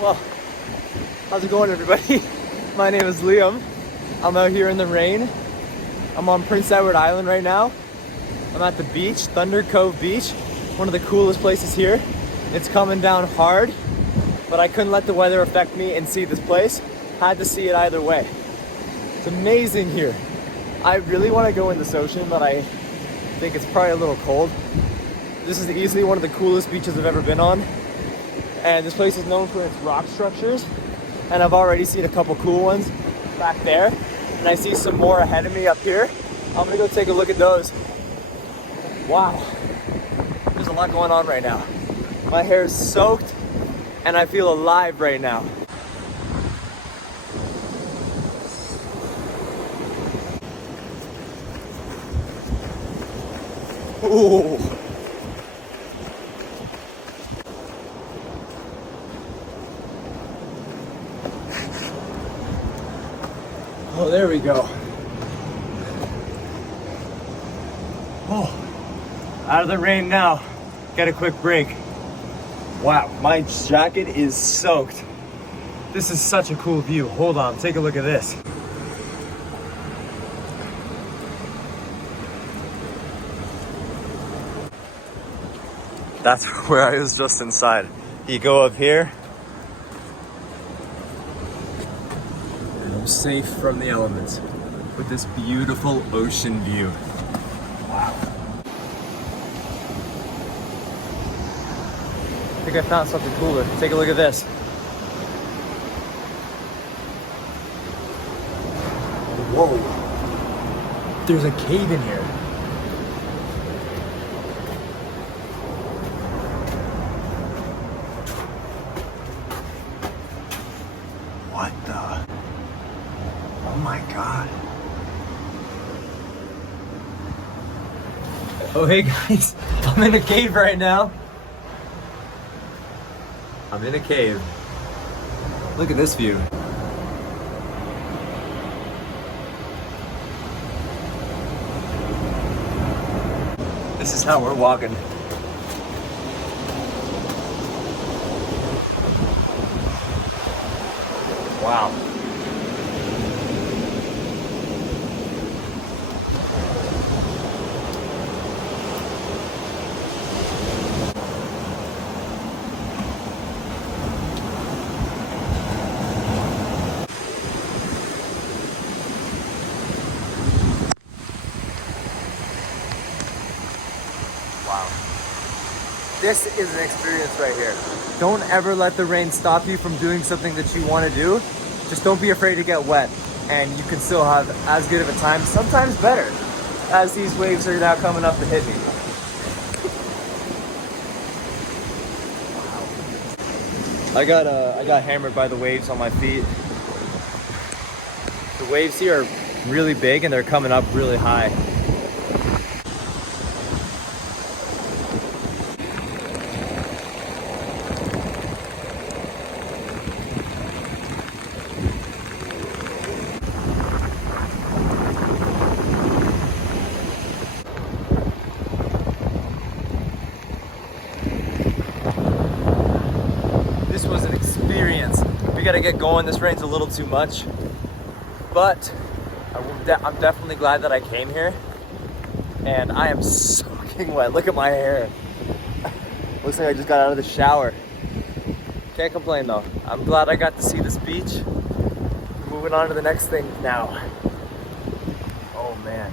Well, how's it going, everybody? My name is Liam. I'm out here in the rain. I'm on Prince Edward Island right now. I'm at the beach, Thunder Cove Beach, one of the coolest places here. It's coming down hard, but I couldn't let the weather affect me and see this place. Had to see it either way. It's amazing here. I really want to go in this ocean, but I think it's probably a little cold. This is easily one of the coolest beaches I've ever been on. And this place is known for its rock structures. And I've already seen a couple cool ones back there. And I see some more ahead of me up here. I'm gonna go take a look at those. Wow, there's a lot going on right now. My hair is soaked and I feel alive right now. Ooh. Oh, there we go. Oh, out of the rain now. Get a quick break. Wow, my jacket is soaked. This is such a cool view. Hold on, take a look at this. That's where I was just inside. You go up here. Safe from the elements with this beautiful ocean view. Wow. I think I found something cooler. Take a look at this. Whoa. There's a cave in here. What the? Oh my God. Oh, hey guys, I'm in a cave right now. I'm in a cave. Look at this view. This is how we're walking. Wow. Wow. This is an experience right here. Don't ever let the rain stop you from doing something that you want to do. Just don't be afraid to get wet, and you can still have as good of a time, sometimes better, as these waves are now coming up to hit me. Wow. I got hammered by the waves on my feet. The waves here are really big and they're coming up really high. This was an experience. We gotta get going. This rain's a little too much, but I'm definitely glad that I came here. And I am soaking wet. Look at my hair. Looks like I just got out of the shower. Can't complain though. I'm glad I got to see this beach. Moving on to the next thing now. Oh man.